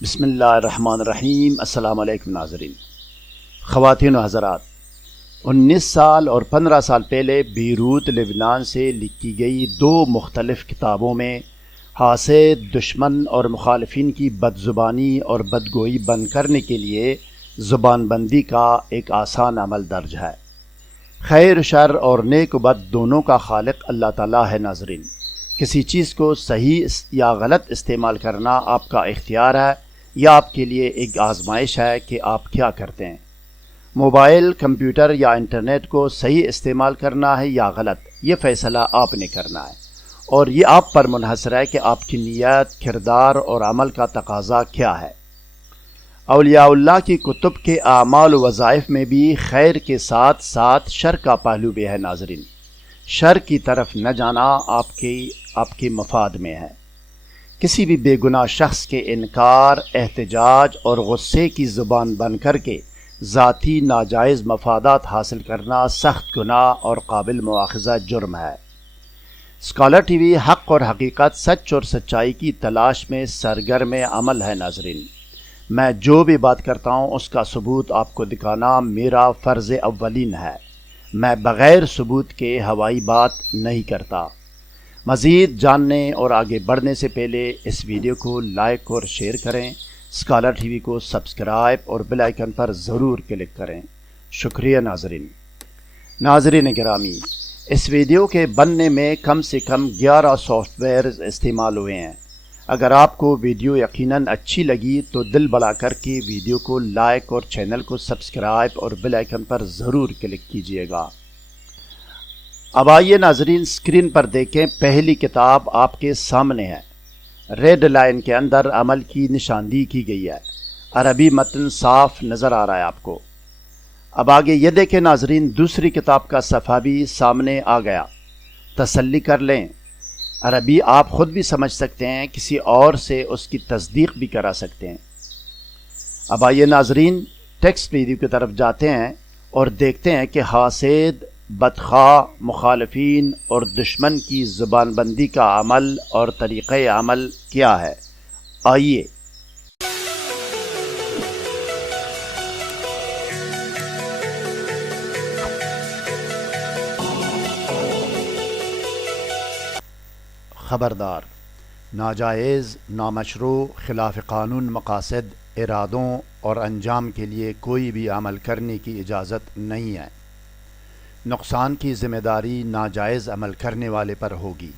بسم اللہ الرحمن الرحیم۔ السلام علیکم ناظرین، خواتین و حضرات، 19 سال اور 15 سال پہلے بیروت لبنان سے لکھی گئی دو مختلف کتابوں میں حاسد، دشمن اور مخالفین کی بدزبانی اور بدگوئی بند کرنے کے لیے زبان بندی کا ایک آسان عمل درج ہے۔ خیر شر اور نیک و بد دونوں کا خالق اللہ تعالیٰ ہے۔ ناظرین، کسی چیز کو صحیح یا غلط استعمال کرنا آپ کا اختیار ہے یا آپ کے لیے ایک آزمائش ہے کہ آپ کیا کرتے ہیں۔ موبائل، کمپیوٹر یا انٹرنیٹ کو صحیح استعمال کرنا ہے یا غلط، یہ فیصلہ آپ نے کرنا ہے، اور یہ آپ پر منحصر ہے کہ آپ کی نیت، کردار اور عمل کا تقاضا کیا ہے۔ اولیاء اللہ کی کتب کے اعمال و وظائف میں بھی خیر کے ساتھ ساتھ شر کا پہلو بھی ہے۔ ناظرین، شر کی طرف نہ جانا آپ کے مفاد میں ہے۔ کسی بھی بے گناہ شخص کے انکار، احتجاج اور غصے کی زبان بند کر کے ذاتی ناجائز مفادات حاصل کرنا سخت گناہ اور قابل مواخذہ جرم ہے۔ اسکالر ٹی وی حق اور حقیقت، سچ اور سچائی کی تلاش میں سرگرم عمل ہے۔ ناظرین، میں جو بھی بات کرتا ہوں اس کا ثبوت آپ کو دکھانا میرا فرض اولین ہے۔ میں بغیر ثبوت کے ہوائی بات نہیں کرتا۔ مزید جاننے اور آگے بڑھنے سے پہلے اس ویڈیو کو لائک اور شیئر کریں، اسکالر ٹی وی کو سبسکرائب اور بیل آئیکن پر ضرور کلک کریں۔ شکریہ ناظرین گرامی، اس ویڈیو کے بننے میں کم سے کم 11 سافٹ ویئرز استعمال ہوئے ہیں۔ اگر آپ کو ویڈیو یقیناً اچھی لگی تو دل بڑا کر کے ویڈیو کو لائک اور چینل کو سبسکرائب اور بیل آئیکن پر ضرور کلک کیجیے گا۔ اب آئیے ناظرین، اسکرین پر دیکھیں، پہلی کتاب آپ کے سامنے ہے۔ ریڈ لائن کے اندر عمل کی نشاندہی کی گئی ہے۔ عربی متن صاف نظر آ رہا ہے آپ کو۔ اب آگے یہ دیکھیں ناظرین، دوسری کتاب کا صفحہ بھی سامنے آ گیا۔ تسلی کر لیں، عربی آپ خود بھی سمجھ سکتے ہیں، کسی اور سے اس کی تصدیق بھی کرا سکتے ہیں۔ اب آئیے ناظرین، ٹیکسٹ ویڈیو کی طرف جاتے ہیں اور دیکھتے ہیں کہ حاسد، بدخواہ، مخالفین اور دشمن کی زبان بندی کا عمل اور طریقہ عمل کیا ہے۔ آئیے۔ خبردار، ناجائز، نامشروع، خلاف قانون مقاصد، ارادوں اور انجام کے لیے کوئی بھی عمل کرنے کی اجازت نہیں ہے۔ نقصان کی ذمہ داری ناجائز عمل کرنے والے پر ہوگی۔